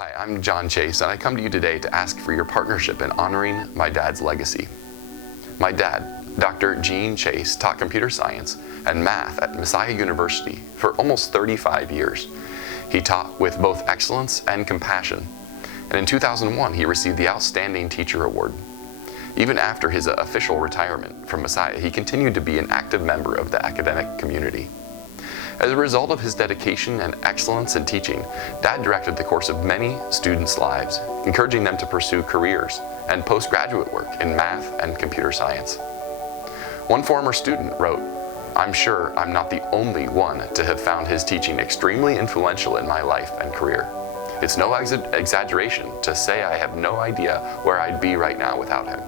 Hi, I'm John Chase, and I come to you today to ask for your partnership in honoring my dad's legacy. My dad, Dr. Gene Chase, taught computer science and math at Messiah University for almost 35 years. He taught with both excellence and compassion, and in 2001 he received the Outstanding Teacher Award. Even after his official retirement from Messiah, he continued to be an active member of the academic community. As a result of his dedication and excellence in teaching, Dad directed the course of many students' lives, encouraging them to pursue careers and postgraduate work in math and computer science. One former student wrote, "I'm sure I'm not the only one to have found his teaching extremely influential in my life and career. It's no exaggeration to say I have no idea where I'd be right now without him."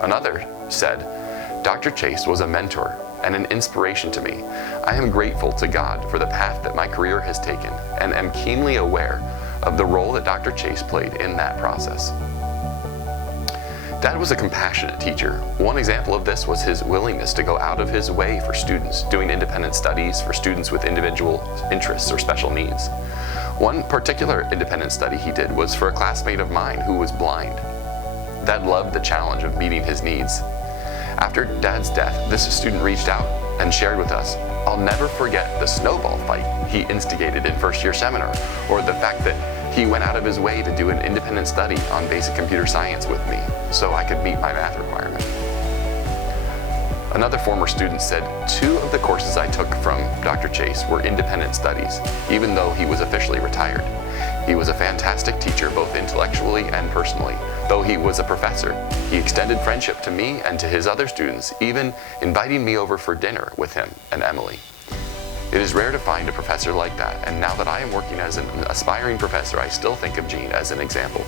Another said, "Dr. Chase was a mentor and an inspiration to me. I am grateful to God for the path that my career has taken and am keenly aware of the role that Dr. Chase played in that process." Dad was a compassionate teacher. One example of this was his willingness to go out of his way for students, doing independent studies for students with individual interests or special needs. One particular independent study he did was for a classmate of mine who was blind. Dad loved the challenge of meeting his needs. After Dad's death, this student reached out and shared with us, "I'll never forget the snowball fight he instigated in first-year seminar, or the fact that he went out of his way to do an independent study on basic computer science with me so I could meet my math requirement." Another former student said, "2 of the courses I took from Dr. Chase were independent studies, even though he was officially retired. He was a fantastic teacher both intellectually and personally. Though he was a professor, he extended friendship to me and to his other students, even inviting me over for dinner with him and Emily. It is rare to find a professor like that, and now that I am working as an aspiring professor, I still think of Gene as an example."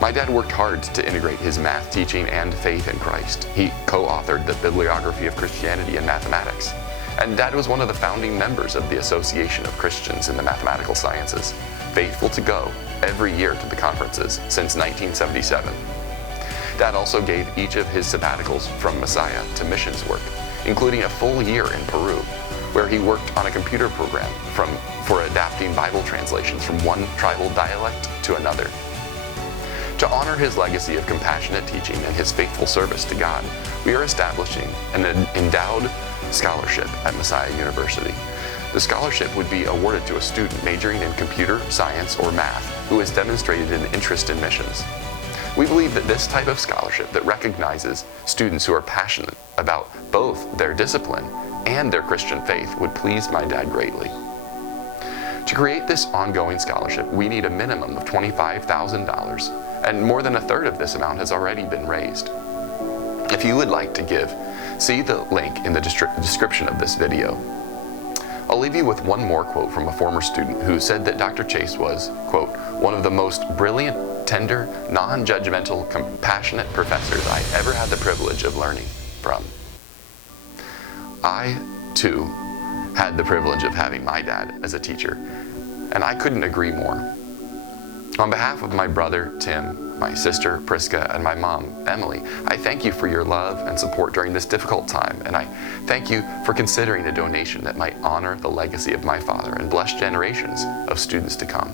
My dad worked hard to integrate his math teaching and faith in Christ. He co-authored the Bibliography of Christianity and Mathematics. And Dad was one of the founding members of the Association of Christians in the Mathematical Sciences, faithful to go every year to the conferences since 1977. Dad also gave each of his sabbaticals from Messiah to missions work, including a full year in Peru, where he worked on a computer program for adapting Bible translations from one tribal dialect to another. To honor his legacy of compassionate teaching and his faithful service to God, we are establishing an endowed scholarship at Messiah University. The scholarship would be awarded to a student majoring in computer science or math who has demonstrated an interest in missions. We believe that this type of scholarship that recognizes students who are passionate about both their discipline and their Christian faith would please my dad greatly. To create this ongoing scholarship, we need a minimum of $25,000, and more than a third of this amount has already been raised. If you would like to give, see the link in the description of this video. I'll leave you with one more quote from a former student who said that Dr. Chase was, quote, "one of the most brilliant, tender, non-judgmental, compassionate professors I ever had the privilege of learning from." I, too, had the privilege of having my dad as a teacher, and I couldn't agree more. On behalf of my brother, Tim, my sister, Priska, and my mom, Emily, I thank you for your love and support during this difficult time, and I thank you for considering a donation that might honor the legacy of my father and bless generations of students to come.